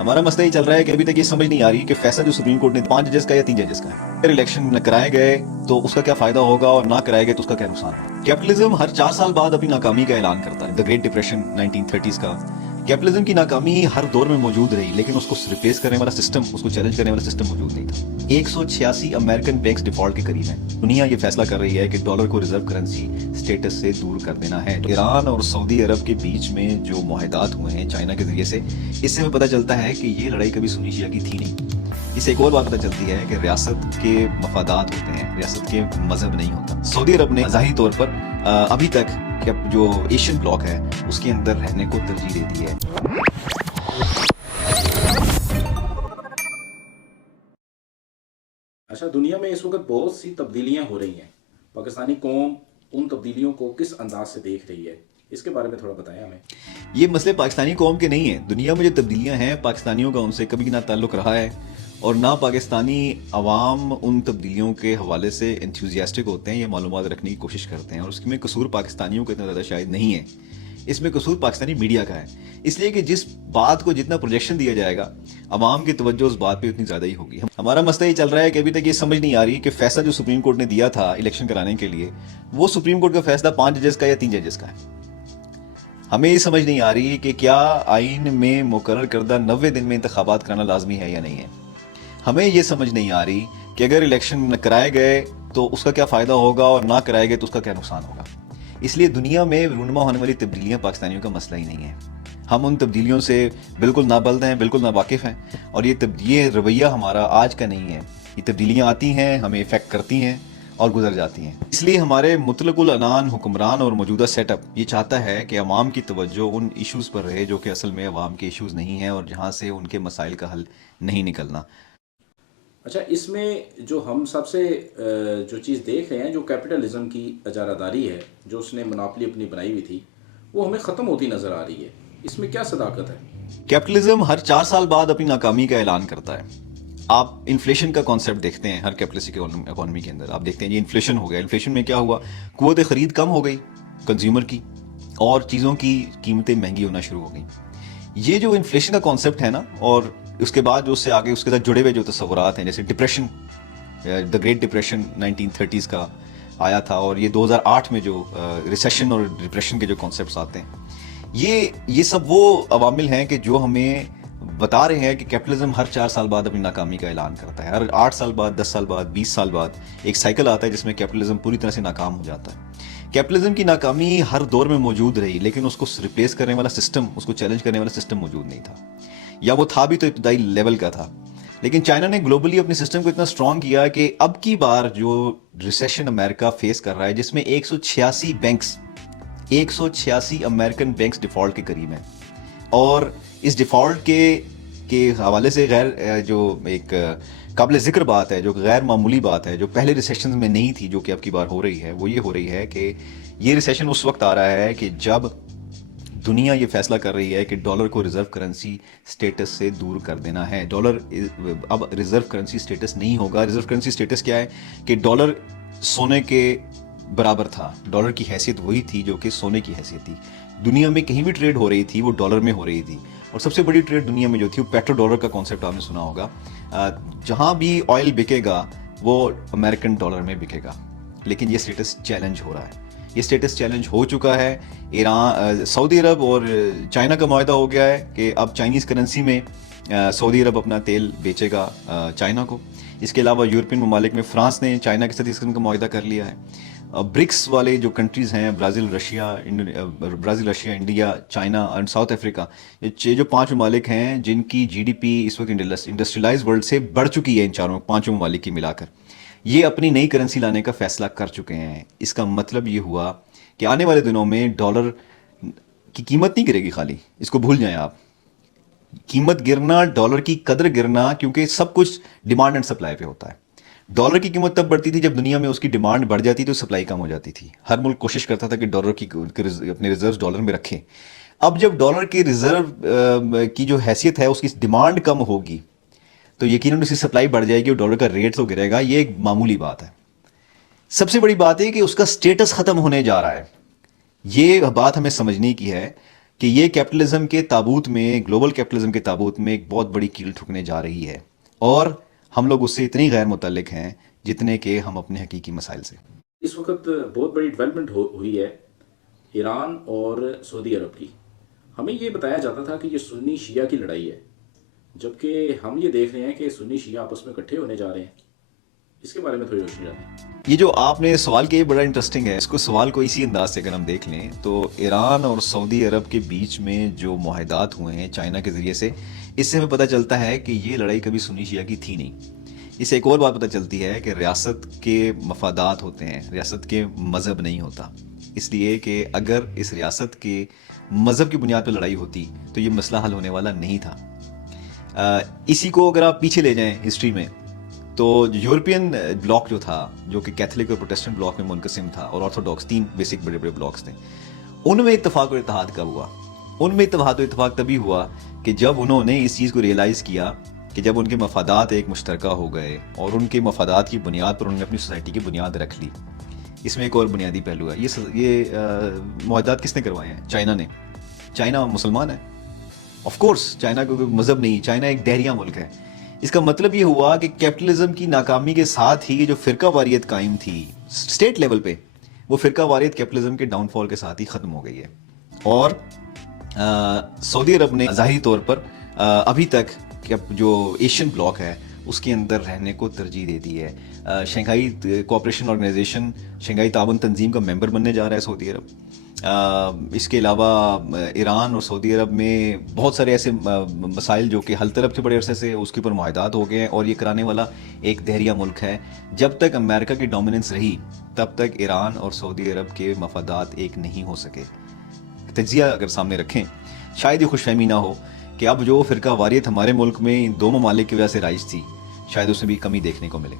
ہمارا مسئلہ یہ چل رہا ہے کہ ابھی تک یہ سمجھ نہیں آ رہی کہ فیصلہ جو سپریم کورٹ نے 5 ججز کا یا 3 ججز کا ہے، اگر الیکشن نہ کرائے گئے تو اس کا کیا فائدہ ہوگا اور نہ کرائے گئے تو اس کا کیا نقصان ہوگا۔ کیپٹلزم ہر 4 سال بعد اپنی ناکامی کا اعلان کرتا ہے۔ دا گریٹ ڈپریشن 1930s کا کیپٹلزم کی ناکامی ہر دور میں موجود رہی، لیکن اس کو ریپلیس کرنے والا سسٹم، اس کو چیلنج کرنے والا سسٹم موجود نہیں تھا۔ 186 امریکن بینکس ڈیفالٹ کے قریب ہیں۔ دنیا یہ فیصلہ کر رہی ہے کہ ڈالر کو ریزرو کرنسی سٹیٹس سے دور کر دینا ہے۔ ایران اور سعودی عرب کے بیچ میں جو معاہدات ہوئے ہیں چائنا کے ذریعے سے، اس سے ہمیں پتہ چلتا ہے کہ یہ لڑائی کبھی سنی شیعہ کی تھی نہیں۔ اس سے ایک اور بات پتہ چلتی ہے کہ ریاست کے مفادات ہوتے ہیں، ریاست کے مذہب نہیں ہوتا۔ سعودی عرب نے ظاہری طور پر ابھی تک جو ایشین بلاک ہے اس کے اندر رہنے کو ترجیح دیتی ہے۔ اچھا، دنیا میں اس وقت بہت سی تبدیلیاں ہو رہی ہیں، پاکستانی قوم ان تبدیلیوں کو کس انداز سے دیکھ رہی ہے، اس کے بارے میں تھوڑا بتائیں ہمیں۔ یہ مسئلے پاکستانی قوم کے نہیں ہیں۔ دنیا میں جو تبدیلیاں ہیں پاکستانیوں کا ان سے کبھی نہ تعلق رہا ہے، اور نہ پاکستانی عوام ان تبدیلیوں کے حوالے سے انتھوزیاسٹک ہوتے ہیں یا معلومات رکھنے کی کوشش کرتے ہیں، اور اس میں قصور پاکستانیوں کا اتنا زیادہ شاید نہیں ہے، اس میں قصور پاکستانی میڈیا کا ہے۔ اس لیے کہ جس بات کو جتنا پروجیکشن دیا جائے گا، عوام کی توجہ اس بات پہ اتنی زیادہ ہی ہوگی۔ ہمارا مسئلہ یہ چل رہا ہے کہ ابھی تک یہ سمجھ نہیں آ رہی کہ فیصلہ جو سپریم کورٹ نے دیا تھا الیکشن کرانے کے لیے، وہ سپریم کورٹ کا فیصلہ 5 ججز کا یا 3 ججز کا ہے۔ ہمیں یہ سمجھ نہیں آ رہی کہ کیا آئین میں مقرر کردہ 90 دن میں انتخابات کرانا لازمی ہے یا نہیں ہے۔ ہمیں یہ سمجھ نہیں آ رہی کہ اگر الیکشن نہ کرائے گئے تو اس کا کیا فائدہ ہوگا اور نہ کرائے گئے تو اس کا کیا نقصان ہوگا۔ اس لیے دنیا میں رونما ہونے والی تبدیلیاں پاکستانیوں کا مسئلہ ہی نہیں ہے۔ ہم ان تبدیلیوں سے بالکل نابلد ہیں، بالکل ناواقف ہیں، اور یہ رویہ ہمارا آج کا نہیں ہے۔ یہ تبدیلیاں آتی ہیں، ہمیں افیکٹ کرتی ہیں اور گزر جاتی ہیں۔ اس لیے ہمارے مطلق العنان حکمران اور موجودہ سیٹ اپ یہ چاہتا ہے کہ عوام کی توجہ ان ایشوز پر رہے جو کہ اصل میں عوام کے ایشوز نہیں ہیں، اور جہاں سے ان کے مسائل کا حل نہیں نکلنا۔ اچھا، اس میں جو ہم سب سے جو چیز دیکھ رہے ہیں، جو کیپٹلزم کی اجارہ داری ہے، جو اس نے مناپلی اپنی بنائی ہوئی تھی، وہ ہمیں ختم ہوتی نظر آ رہی ہے۔ اس میں کیا صداقت ہے؟ کیپٹلزم ہر 4 سال بعد اپنی ناکامی کا اعلان کرتا ہے۔ آپ انفلیشن کا کانسیپٹ دیکھتے ہیں ہر کیپٹلسٹک اکانومی کے اندر، آپ دیکھتے ہیں یہ انفلیشن ہو گیا۔ انفلیشن میں کیا ہوا؟ قوت خرید کم ہو گئی کنزیومر کی، اور چیزوں کی قیمتیں مہنگی ہونا شروع ہو گئیں۔ یہ جو انفلیشن کا کانسیپٹ ہے نا، اور اس کے بعد جو اس سے آگے اس کے ساتھ جڑے ہوئے جو تصورات ہیں، جیسے depression, the great depression 1930s کا آیا تھا، اور یہ 2008 میں جو ریسیشن اور ڈپریشن کے جو کانسیپٹس آتے ہیں، یہ سب وہ عوامل ہیں کہ جو ہمیں بتا رہے ہیں کہ کیپٹلزم ہر 4 سال بعد اپنی ناکامی کا اعلان کرتا ہے۔ ہر 8 سال بعد، 10 سال بعد، 20 سال بعد ایک سائیکل آتا ہے جس میں کیپٹلزم پوری طرح سے ناکام ہو جاتا ہے۔ کیپٹلزم کی ناکامی ہر دور میں موجود رہی، لیکن اس کو ریپلیس کرنے والا سسٹم، اس کو چیلنج کرنے والا سسٹم موجود نہیں تھا، یا وہ تھا بھی تو ابتدائی لیول کا تھا۔ لیکن چائنا نے گلوبلی اپنے سسٹم کو اتنا اسٹرانگ کیا کہ اب کی بار جو ریسیشن امریکہ فیس کر رہا ہے، جس میں 186 امریکن بینکس ڈیفالٹ کے قریب ہیں، اور اس ڈیفالٹ کے حوالے سے جو ایک قابل ذکر بات ہے، جو غیر معمولی بات ہے، جو پہلے ریسیشن میں نہیں تھی، جو کہ اب کی بار ہو رہی ہے، وہ یہ ہو رہی ہے کہ یہ ریسیشن اس وقت آ رہا ہے کہ جب دنیا یہ فیصلہ کر رہی ہے کہ ڈالر کو ریزرو کرنسی سٹیٹس سے دور کر دینا ہے۔ ڈالر اب ریزرو کرنسی سٹیٹس نہیں ہوگا۔ ریزرو کرنسی سٹیٹس کیا ہے؟ کہ ڈالر سونے کے برابر تھا، ڈالر کی حیثیت وہی تھی جو کہ سونے کی حیثیت تھی۔ دنیا میں کہیں بھی ٹریڈ ہو رہی تھی وہ ڈالر میں ہو رہی تھی، اور سب سے بڑی ٹریڈ دنیا میں جو تھی وہ پیٹرو ڈالر کا کانسیپٹ آپ نے سنا ہوگا۔ جہاں بھی آئل بکے گا وہ امریکن ڈالر میں بکے گا، لیکن یہ سٹیٹس چیلنج ہو رہا ہے۔ یہ سٹیٹس چیلنج ہو چکا ہے۔ سعودی عرب اور چائنا کا معاہدہ ہو گیا ہے کہ اب چائنیز کرنسی میں سعودی عرب اپنا تیل بیچے گا چائنا کو۔ اس کے علاوہ یورپین ممالک میں فرانس نے چائنا کے ساتھ اس قسم کا معاہدہ کر لیا ہے۔ برکس والے جو کنٹریز ہیں، برازیل، رشیا، انڈیا، چائنا اور ساؤتھ افریقہ، یہ جو 5 ممالک ہیں جن کی جی ڈی پی اس وقت انڈسٹریلائز ورلڈ سے بڑھ چکی ہے، ان 5 ممالک کی ملا کر، یہ اپنی نئی کرنسی لانے کا فیصلہ کر چکے ہیں۔ اس کا مطلب یہ ہوا کہ آنے والے دنوں میں ڈالر کی قیمت نہیں گرے گی، خالی اس کو بھول جائیں آپ۔ قیمت گرنا، ڈالر کی قدر گرنا، کیونکہ سب کچھ ڈیمانڈ اینڈ سپلائی پہ ہوتا ہے۔ ڈالر کی قیمت تب بڑھتی تھی جب دنیا میں اس کی ڈیمانڈ بڑھ جاتی تھی تو سپلائی کم ہو جاتی تھی۔ ہر ملک کوشش کرتا تھا کہ ڈالر کی اپنے ریزرو ڈالر میں رکھیں۔ اب جب ڈالر کی ریزرو کی جو حیثیت ہے، اس کی ڈیمانڈ کم ہوگی تو یقیناً اس کی سپلائی بڑھ جائے گی اور ڈالر کا ریٹ تو گرے گا۔ یہ ایک معمولی بات ہے۔ سب سے بڑی بات ہے کہ اس کا سٹیٹس ختم ہونے جا رہا ہے۔ یہ بات ہمیں سمجھنے کی ہے کہ یہ کیپٹلزم کے تابوت میں، گلوبل کیپٹلزم کے تابوت میں ایک بہت بڑی کیل ٹھکنے جا رہی ہے، اور ہم لوگ اس سے اتنی غیر متعلق ہیں جتنے کہ ہم اپنے حقیقی مسائل سے۔ اس وقت بہت بڑی ڈیولپمنٹ ہوئی ہے ایران اور سعودی عرب کی۔ ہمیں یہ بتایا جاتا تھا کہ یہ سنی شیعہ کی لڑائی ہے، جبکہ ہم یہ دیکھ رہے ہیں کہ سنی شیعہ آپس میں اکٹھے ہونے جا رہے ہیں۔ اس کے بارے میں تھوڑی روشنی ڈالیں۔ یہ جو آپ نے سوال کیا، یہ بڑا انٹرسٹنگ ہے۔ اس کو سوال کو اسی انداز سے اگر ہم دیکھ لیں تو ایران اور سعودی عرب کے بیچ میں جو معاہدات ہوئے ہیں چائنا کے ذریعے سے، اس سے ہمیں پتہ چلتا ہے کہ یہ لڑائی کبھی سنی شیعہ کی تھی نہیں۔ اس سے ایک اور بات پتہ چلتی ہے کہ ریاست کے مفادات ہوتے ہیں، ریاست کے مذہب نہیں ہوتا۔ اس لیے کہ اگر اس ریاست کے مذہب کی بنیاد پر لڑائی ہوتی تو یہ مسئلہ حل ہونے والا نہیں تھا۔ اسی کو اگر آپ پیچھے لے جائیں ہسٹری میں، تو یورپین بلاک جو تھا، جو کہ کیتھولک اور پروٹسٹنٹ بلاک میں منقسم تھا، اور آرتھوڈاکس، 3 بیسک بڑے بڑے بلاکس تھے، ان میں اتفاق اور اتحاد کب ہوا؟ ان میں اتحاد و اتفاق تبھی ہوا کہ جب انہوں نے اس چیز کو ریئلائز کیا کہ جب ان کے مفادات ایک مشترکہ ہو گئے اور ان کے مفادات کی بنیاد پر انہوں نے اپنی سوسائٹی کی بنیاد رکھ لی۔ اس میں ایک اور بنیادی پہلو ہے، یہ معاہدات کس نے کروائے ہیں؟ چائنا نے۔ چائنا مسلمان ہے، آف کورس چائنا کو کوئی مذہب نہیں، چائنا ایک دہریہ ملک ہے۔ اس کا مطلب یہ ہوا کہ کیپٹلزم کی ناکامی کے ساتھ ہی جو فرقہ واریت قائم تھی اسٹیٹ لیول پہ، وہ فرقہ واریت کیپٹلزم کے ڈاؤن فال کے ساتھ ہی ختم ہو گئی ہے۔ اور سعودی عرب نے ظاہری طور پر ابھی تک جو ایشین بلاک ہے اس کے اندر رہنے کو ترجیح دے دی ہے۔ شنگھائی کوآپریشن آرگنائزیشن، شنگھائی تعاون تنظیم کا ممبر بننے جا رہا ہے سعودی عرب۔ اس کے علاوہ ایران اور سعودی عرب میں بہت سارے ایسے مسائل جو کہ حل طلب تھے بڑے عرصے سے، اس کے اوپر معاہدات ہو گئے ہیں، اور یہ کرانے والا ایک دہریہ ملک ہے۔ جب تک امریکہ کی ڈومیننس رہی تب تک ایران اور سعودی عرب کے مفادات ایک نہیں ہو سکے۔ تجزیہ اگر سامنے رکھیں، شاید یہ خوش فہمی نہ ہو کہ اب جو فرقہ واریت ہمارے ملک میں ان 2 ممالک کی وجہ سے رائج تھی، شاید اس میں بھی کمی دیکھنے کو ملے۔